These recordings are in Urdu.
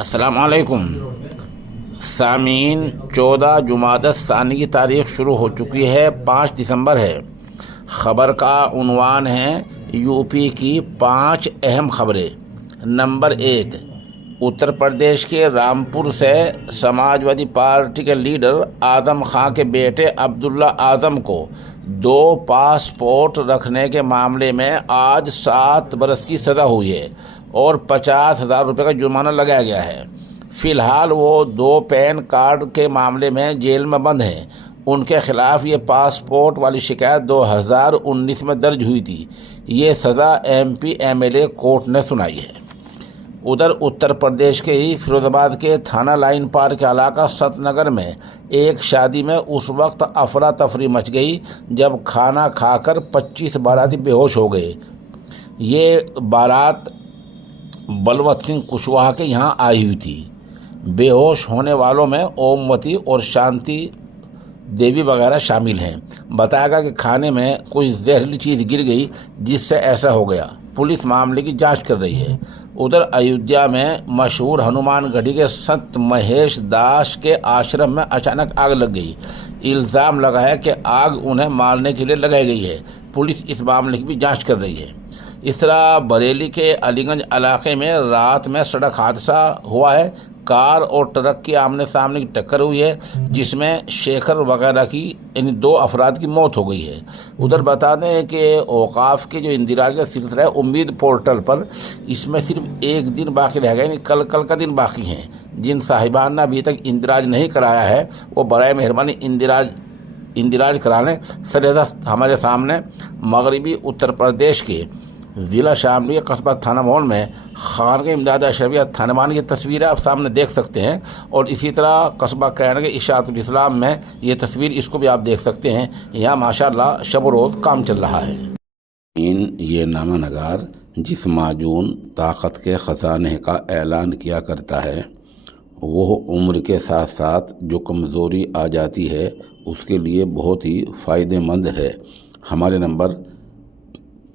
السلام علیکم سامعین، 14 جمادی الثانی کی تاریخ شروع ہو چکی ہے، 5 دسمبر ہے۔ خبر کا عنوان ہے یو پی کی 5 اہم خبریں۔ نمبر 1، اتر پردیش کے رامپور سے سماجوادی پارٹی کے لیڈر اعظم خان کے بیٹے عبداللہ اعظم کو 2 پاسپورٹ رکھنے کے معاملے میں آج 7 برس کی سزا ہوئی ہے اور 50,000 روپے کا جرمانہ لگایا گیا ہے۔ فی الحال وہ 2 پین کارڈ کے معاملے میں جیل میں بند ہیں۔ ان کے خلاف یہ پاسپورٹ والی شکایت 2019 میں درج ہوئی تھی۔ یہ سزا MP MLA کورٹ نے سنائی ہے۔ ادھر اتر پردیش کے ہی فیروز آباد کے تھانہ لائن پارک علاقہ ست نگر میں ایک شادی میں اس وقت افراتفری مچ گئی جب کھانا کھا کر 25 باراتی بے ہوش ہو گئے۔ یہ بارات بلوت سنگھ کشواہا کے یہاں آئی ہوئی تھی۔ بے ہوش ہونے والوں میں اوموتی اور شانتی دیوی وغیرہ شامل ہیں۔ بتایا گیا کہ کھانے میں کوئی زہریلی چیز گر گئی جس سے ایسا ہو گیا۔ پولیس معاملے کی جانچ کر رہی ہے۔ ادھر ایودھیا میں مشہور ہنومان گڑھی کے سنت مہیش داس کے آشرم میں اچانک آگ لگ گئی۔ الزام لگا ہے کہ آگ انہیں مارنے کے لیے لگائی گئی ہے۔ پولیس اس معاملے کی بھی جانچ کر رہی ہے۔ اس طرح بریلی کے علی گنج علاقے میں رات میں سڑک حادثہ ہوا ہے۔ کار اور ٹرک کی آمنے سامنے کی ٹکر ہوئی ہے جس میں شیخر وغیرہ کی یعنی 2 افراد کی موت ہو گئی ہے۔ ادھر بتا دیں کہ اوقاف کے جو اندراج کا سلسلہ ہے امید پورٹل پر، اس میں صرف 1 دن باقی رہ گیا، یعنی کل کا دن باقی ہیں۔ جن صاحبان نے ابھی تک اندراج نہیں کرایا ہے وہ برائے مہربانی اندراج کرا لیں۔ سریزہ ہمارے سامنے مغربی اتر پردیش کے ضلع شاملی کے قصبہ تھانہ مول میں خانقاہ امداد اشرفیہ تھانہ مان کی تصویریں آپ سامنے دیکھ سکتے ہیں، اور اسی طرح قصبہ کینڈ کے اشاعت الاسلام میں یہ تصویر، اس کو بھی آپ دیکھ سکتے ہیں۔ یہاں ماشاءاللہ شب و روز کام چل رہا ہے۔ یہ نامہ نگار جس معجون طاقت کے خزانے کا اعلان کیا کرتا ہے، وہ عمر کے ساتھ ساتھ جو کمزوری آ جاتی ہے اس کے لیے بہت ہی فائدہ مند ہے۔ ہمارے نمبر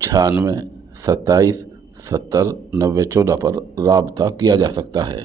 96 27 70 90 14 پر رابطہ کیا جا سکتا ہے۔